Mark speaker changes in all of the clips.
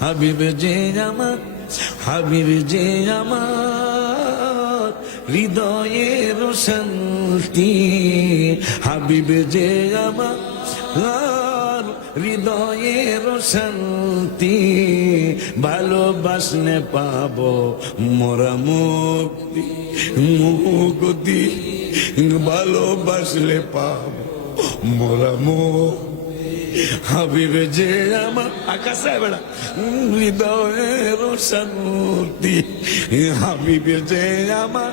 Speaker 1: হাবিব যে আমার, হাবিব যে আমার হৃদয়ের শান্তি হাবিব যে আমার হৃদয়ের শান্তি ভালোবাসলে পাবো মোরা মুক্তি মুক্তি। ভালোবাসলে পাবো মোরা মুক্তি হাবিব যে আমার আকাশে বেড়া হৃদয়ের শান্তি হাবিব যে আমার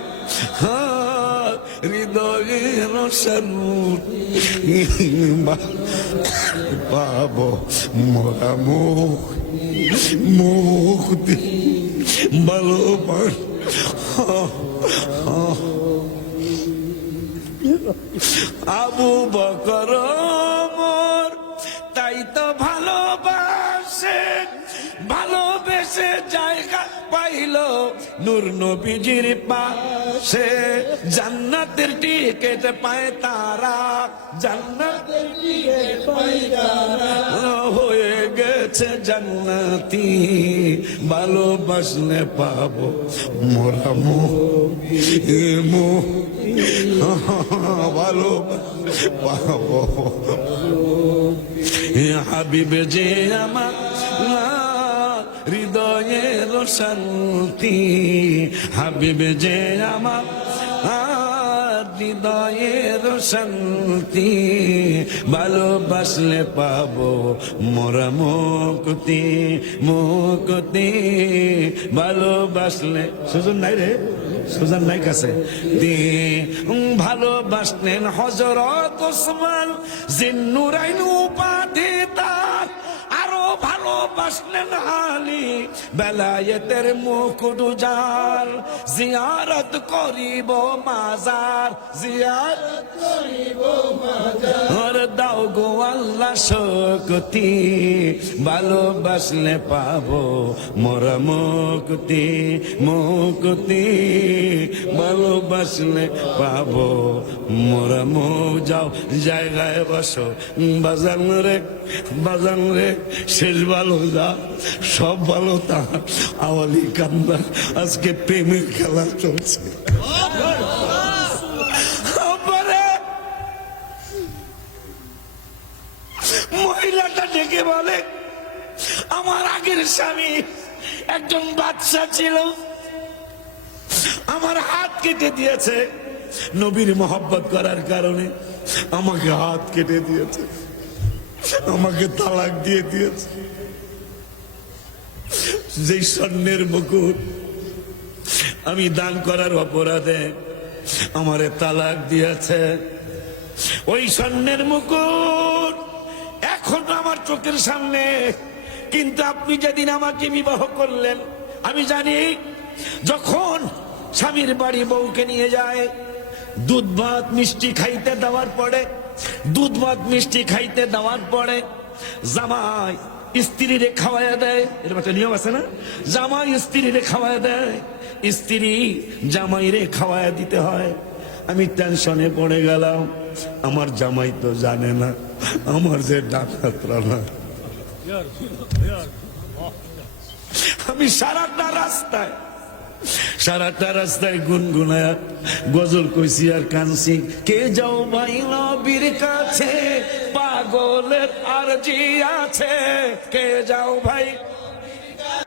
Speaker 1: হৃদয়ের শান্তি পাব মোরা মুখ মুক্তি ভালোবাস আবু বকর মোর তাই তো ভালোবাসে, ভালোবেসে জায়গা পাইল নূর নবীজির পাশে। জান্নাতের টিকেট পায় তারা, জান্নাতের টিকেট পায় তারা। হয়ে গেছে জান্নাতি, ভালোবাসলে পাবো মোরা মুখ পাবো। হাবিব যে আমার হৃদয়ের শান্তি হাবিব যে আমার হৃদয়ের শান্তি ভালোবাসলে পাবো মোরা মুক্তি মুক্তি। ভালোবাসলে সুজন নাই রে। সুজন লাইক আছে। ভালোবাসলেন হজরত ওসমান জিন্নুরাইন উপাধি তার। ভালোবাসলেন আলী বেলায়েতের মুকুট যার জিয়ারত করিব মাজার, জিয়ারত করিব মাজার। দাও গো আল্লাহ শক্তি, ভালোবাসলে পাবো মোরা মুক্তি মুক্তি। ভালোবাসলে পাবো মোরা মুখ যাও জায়গায় বসো, বাজান রে বাজান রে, শেষ ভালো সব ভালো আওয়ালি কান্দা আজকে প্রেমের খেলা চলছে। মহিলাটা ডেকে বলে, আমার আগের স্বামী একজন বাচ্চা ছিল। আমার হাত কেটে দিয়েছে, নবীর মোহব্বত করার কারণে আমাকে হাত কেটে দিয়েছে, আমাকে তালাক দিয়ে দিয়েছে। যে স্বর্ণের মুকুট আমি দান করার অপরাধে আমারে তালাক দিয়েছে। ওই স্বর্ণের মুকুট এখন আমার চোখের সামনে। কিন্তু আপনি যেদিন আমাকে বিবাহ করলেন, আমি জানি যখন স্বামীর বাড়ি বউকে নিয়ে যায়, দুধ ভাত মিষ্টি খাইতে দেওয়ার পরে, দুধ ভাত মিষ্টি খাইতে দেওয়ার পরে জামাই স্ত্রীরে খাওয়াইয়া দেয়, এরকম একটা নিয়ম আছে না? জামাই স্ত্রীরে খাওয়াইয়া দেয়, স্ত্রী জামাই রে খাওয়াইয়া দিতে হয়। আমি টেনশনে পড়ে গেলাম, আমার জামাই তো জানে না, আমার যে ডাক্তার না। আমি সারাটা রাস্তায় সারাটা রাস্তায় গুনগুনায় গজল কইছি আর কানছি। কে যাও ভাই নবীর কাছে, পাগলের আরজি আছে। কে যাও ভাই